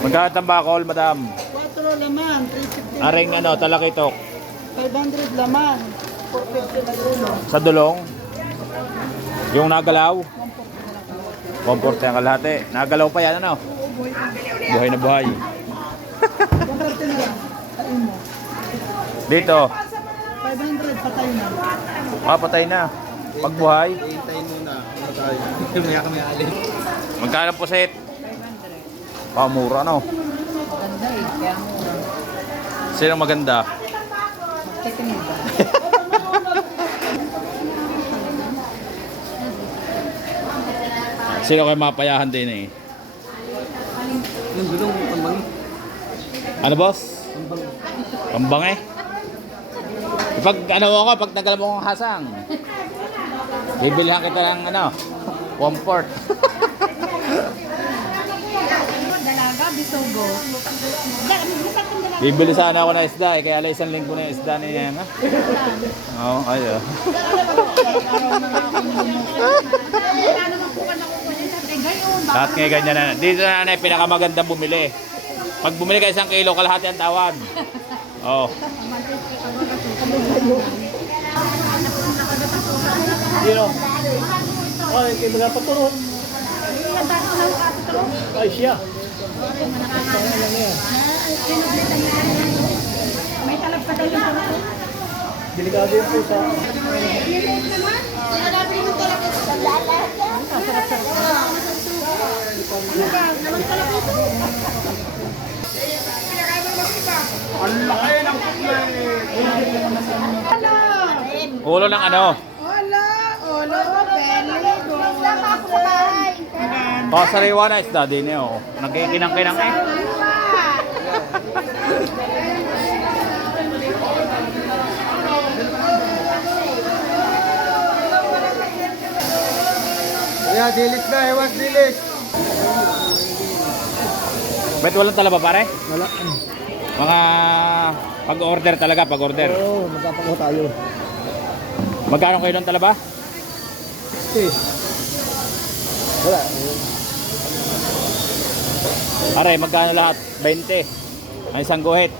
Magkano tambakol, madam? 4 laman, 350. Aring ano, talakitok. 500 laman, 450 na dulo. Sa dulong. Yung nagalaw. Comfort ang kalahati. Nagalaw pa yan, ano? Buhay na buhay. Bakit lang? Kain mo. Dito. 500, patay na. Patay na. Pagbuhay. Hintayin muna. Ano tayo? Maya kami alis. Magkano po set? 500. Mura, no? Ganda eh, kaya mura. Sino maganda? Magtitingin ba? Sino kayo mapayahan din eh? Yung gulong, pambang. Ano boss? Pambang eh. Pag ano ako, pag nagala mo akong hasang, bibilihan kita ng ano, comfort. Dalaga, bisogo. Bibili sana ako ng isda eh, kaya ala isang linggo na yung isda na yan. Ha? Oo, ayo. Lahat ngayon ganyan na. Dito na pinakamagandang bumili. Pag bumili ka 1 kilo, kalahati ang tawad. Oo. Sino? Ay, kay mga paturo. Ay, siya. May talab pa tayo sa Delikado yung pusa. Ang laki ng Ulo ng ano? Olo, belly, Pasariwa na isda din eh. Oh. Nagkikinang-kinang eh. Kaya dilis na, ewas dilis. Bet walang talaba pare? Wala. Mga pag-order talaga, pag-order. Oo, magpapakuha tayo. Magkano kayo ng talaba? 60. Wala. Pare, magkano lahat? 20. Ang isang guhit.